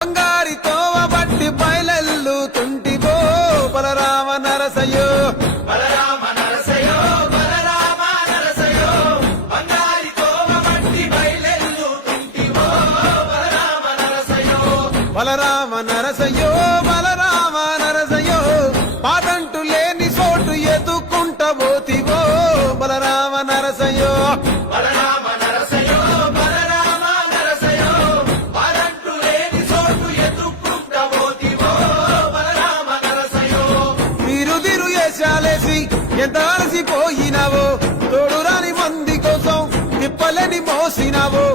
బంగారితో బట్టి బయలెల్లుతుంటివో బలరామ నరసయ్యో బలరామ నరసయో బలరామ నరసయో బంగారితో మట్టి బయలెల్లుతుంటివో బలరామ నరసయో బలరామ నరసయ్యో బలరామ నరసయ్యో. పాదంటు లేని చోటు ఎదుకుంట పోతివో బలరామ నరసయ్యో. ఎంత అలసిపోయినావో? తోడు రాని మంది కోసం తిప్పలేని మోసినావో?